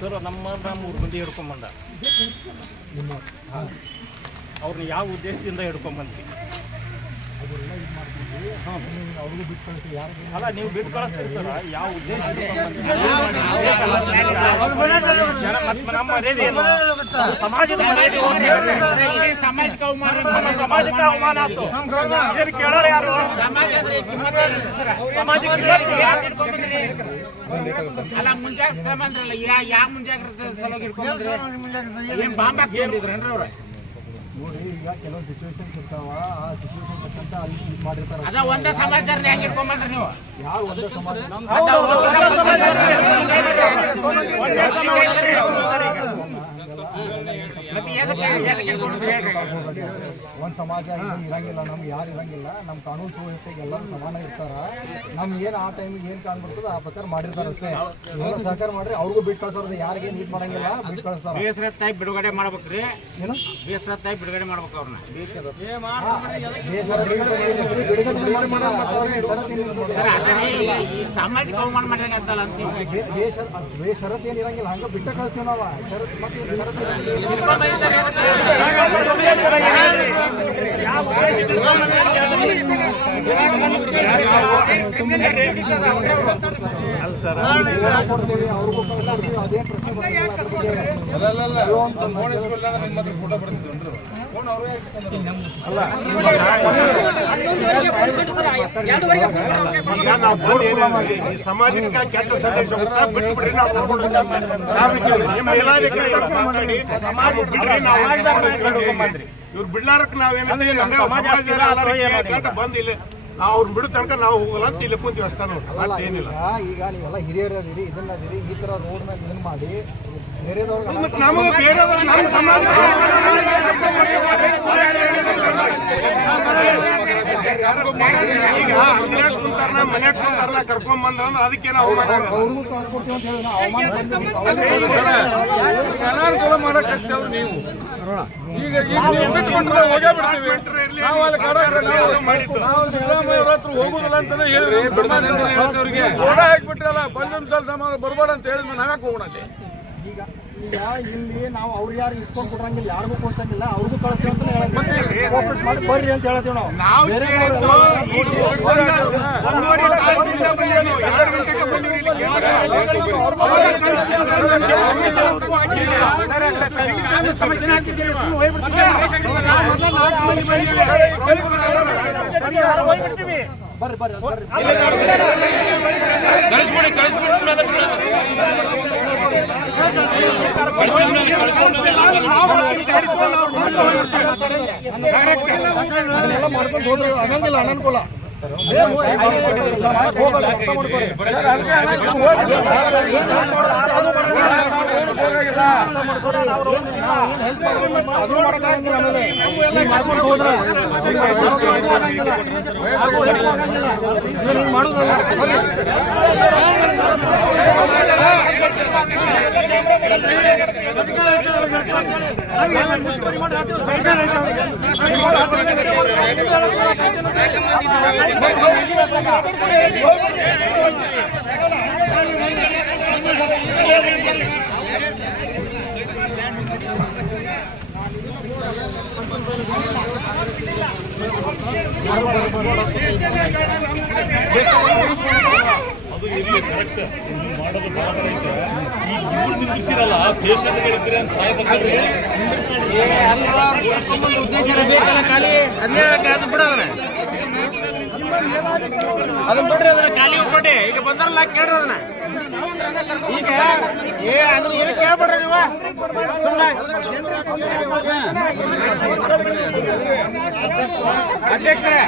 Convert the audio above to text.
Sir ನಮ್ಮ ಮೂರು ಮಂದಿ ಹಿಡ್ಕೊಂಬಂದ ಅವ್ರನ್ನ ಯಾವ ಉದ್ದೇಶದಿಂದ ಹಿಡ್ಕೊಂಬಂದ್ರಿ ಅವ್ರಿಗೂ ಬಿಟ್ಟು ಕಳಿಸಿ ಯಾರು ಅಲ್ಲ ನೀವು ಬಿಟ್ಟು ಕಳಿಸ್ತೀರಿ ಸರ್. ಯಾವ ಉದ್ದೇಶ ಸಮಾಜದ ಮರ್ಯಾದೆ ಹೋಗ್ಲಿ. ಸಾಮಾಜಿಕ ಅವಮಾನ ಸಮಾಜಕ್ಕೆ ಅವಮಾನ ಆಯ್ತು. ಇದನ್ನ ಕೇಳೋರು ಯಾರು? ಸಮಾಜಕ್ಕೆ? ಅಲ್ಲ ಮುಂಜಾಗ್ರತೆ ಬಂದ್ರಲ್ಲ ಯಾ ಯಾವ ಮುಂಜಾಗ್ರತೆ ಸಲುವಾಗಿ ಹಿಡ್ಕೊಂಡ್ರಿ ಏನ್ ಬಾಂಬ್ ಹಾಕೊಂಡಿದ್ರೇನ್ರಿ ಅವ್ರ? ಈಗ ಕೆಲವೊಂದು ಸಿಚುವೇಶನ್ಸ್ ಇರ್ತಾವ ಆ ಸಿಚುವೇಶನ್ ತಕ್ಕಂತ ಅಲ್ಲಿ ಇದು ಮಾಡಿರ್ತಾರ. ಅದ ಒಂದೇ ಸಮಾಚಾರ ಹೆಂಗ್ ಹಿಡ್ಕೊಂಬಂದ್ರಿ ನೀವು. ಯಾವ ಒಂದೇ ಸಮಾಜ ಹೌದು, ಒಂದೇ ಸಮಾಜ ಮತ್ತೆ ಎದಕ್ಕೆ ಎದಕ್ಕೆ ಹಿಡ್ಕೊಂಡ್ರಿ ಹೇಳ್ರಿ ಒಂದ್ ಸಮಾಜ ಇನ್ನೊಂದ್ ಇರಂಗಿಲ್ಲ ನಮ್ಗೆ ಯಾರು ಇರಂಗಿಲ್ಲ. ನಮ್ಮ ಕಾನೂನು ಸುವ್ಯವಸ್ಥೆಗೆ ಎಲ್ಲರೂ ಸಮಾನ ಇರ್ತಾರ. ನಮ್ಗೆ ಏನ್ ಆ ಟೈಮಿಗೆ ಏನ್ ಕಾಣ್ ಬರ್ತದ ಆ ಪ್ರಕಾರ ಮಾಡಿರ್ತಾರ ಅಷ್ಟೇ. ಸಹಕಾರ ಮಾಡ್ರಿ ಅವ್ರಿಗೂ ಬಿಟ್ಟು ಕಳ್ಸೋದು ಯಾರಿಗೆ ನೀಟ್ ಮಾಡಂಗಿಲ್ಲ ಬಿಟ್ಟು ಕಳಿಸ್ತಾರ. ಬೇಸರ ತಾಯಿ ಬಿಡುಗಡೆ ಮಾಡ್ಬೇಕ್ರಿ. ಏನು? ಬೇಸರ ತಾಯಿ ಬಿಡುಗಡೆ ಮಾಡ್ಬೇಕು ಅವ್ರನ್ನ ಸಾಮಾಜಿಕ ಅವಮಾನ ಮಾಡಿರಂಗ ಅಂತಲ್ಲ ಹಂಗ ಬಿಟ್ಟ ಕಳಿಸ್ತೀವಿ ನಾವ್. ಶರತ್ ಮತ್ತೆ ಏನ್ ಷರತ್ತು ಸರ್ ಪ್ರಶ್ನೆ ಸಮಾಜಕ್ಕೆ ಕೆಟ್ಟ ಸಂದೇಶ ಹೋಗ್ತಾ ಬಿಟ್ಟು ಬಿಡ್ರಿ ನಾವು. ನಿಮ್ಮ ಮೇಲಾಧಿಕಾರಿಗಳು ಮಾತಾಡಿ ಸಮಾಜ ಬಿಡ್ರಿ ನಾವು. ಇವ್ರು ಬಿಡ್ಲಾರಕ್ ನಾವೇನಂದ್ರೆ ಕೆಟ್ಟ ಬಂದ್ ಅವ್ರನ್ನ ಬಿಡು ತನಕ ನಾವು ಹೋಗಲ್ಲ ಅಂತ ಇಲ್ಲಿ ಕುಂತೀವಿ ಅಷ್ಟೇ ನೋಡಿ ಅಲ್ಲ, ಮತ್ತೇನಿಲ್ಲ ಈಗ ನೀವೆಲ್ಲ ಹಿರಿಯರು ಅದೀರಿ ಇದನ್ನ ಅದೀರಿ ಈ ತರ ರೋಡ್ ಮೇಲೆ ಇದನ್ನ ಮಾಡಿ ಬೇರೆದವ್ರಿಗೆ ಮತ್ತೆ ನಮಗೆ ಬೇರೆ ನಮ್ಮ ಸಮಾಜ ಈಗ ಅಂಗಡಿಯಾಗ ಕುಂತಾರನ ಮನ್ಯಾಗ ಕುಂತಾರನ ಕರ್ಕೊಂಡ್ ಬಂದ್ರ ಅದಕ್ಕೆ ನಾವು ಮಾಡಲ್ಲ ಅವ್ರಿಗೂ ಕಳ್ಸ್ಕೊಡ್ತೀವಿ ಅಂತ ಹೇಳಿ ಅವಮಾನ ನೀವು ಈಗ ಈಗ ನೀವು ಬಿಟ್ಕೊಂಡ್ರೆ ಹೋಗೇ ಬಿಡ್ತೀವಿ ನಾವು ಅಲ್ಲಿ ಕಡೆ ನಾವು ನಾವು ಸಿದ್ದರಾಮಯ್ಯ ಹತ್ರ ಹೋಗುದಿಲ್ಲ ಅಂತಾನೆ ಹೇಳಿದ್ರಿ. ಗೋಡ ಹಾಕ್ಬಿಟ್ರಲ್ಲ ಬಂದನ್ ಸಮಾನ ಬರ್ಬೇಡ ಅಂತ ಹೇಳಿದ್ಮೇಲೆ ನಾವ್ಯಾಕೆ ಹೋಗೋಣ ಅಲ್ಲಿ? ಈಗ ಈಗ ಇಲ್ಲಿ ನಾವು ಅವ್ರು ಯಾರು ಇಟ್ಕೊಂಡು ಕೊಡಂಗಿಲ್ಲ ಯಾರಿಗೂ ಕೊಡ್ಸಂಗಿಲ್ಲ ಅವ್ರಿಗೂ ಕಳಿಸ್ತೀವಿ ಅಂತ ಮಾಡಿ ಬರ್ರಿ ಅಂತ ಹೇಳ್ತೀವಿ ನಾವು. ಸಮಸ್ಯೆ ಕಳಿಸ್ಬಿಡಿ ಕಳಿಸ್ಬಿಡಿ ಮಾಡ್ಕೊಂಡು ಹೋದ್ರೆ ಆಗಂಗಿಲ್ಲ ಅನನುಕೂಲ ಹೋಗ್ಬೇಡಿ ಅರ್ಥ ಹೋಗಾಗಿಲ್ಲ. ಮಾಡ್ಕೊಂಡು ಹೋದ್ರೆ ಅದು. ಅದು ಇರ್ಲಿ ಕರೆಕ್ಟ್ ಇದು ಬೇಕಲ್ಲ ಖಾಲಿ. ಅದನ್ನ ಬಿಡೋದನ್ನ ಅದನ್ನ ಬಿಡ್ರಿ ಅದನ್ನ ಖಾಲಿ ಹೋಗ್ಬಿಡಿ ಈಗ ಬಂದಾರಲ್ಲ, ಕೇಳ್ರಿ ಅದನ್ನ. ಈಗ, ಏ, ಅದನ್ನ ಏನು ಕೇಳ್ಬಿಡ್ರಿ ನೀವು? ಸುಮ್ಮನೆ ಅಧ್ಯಕ್ಷರೇ.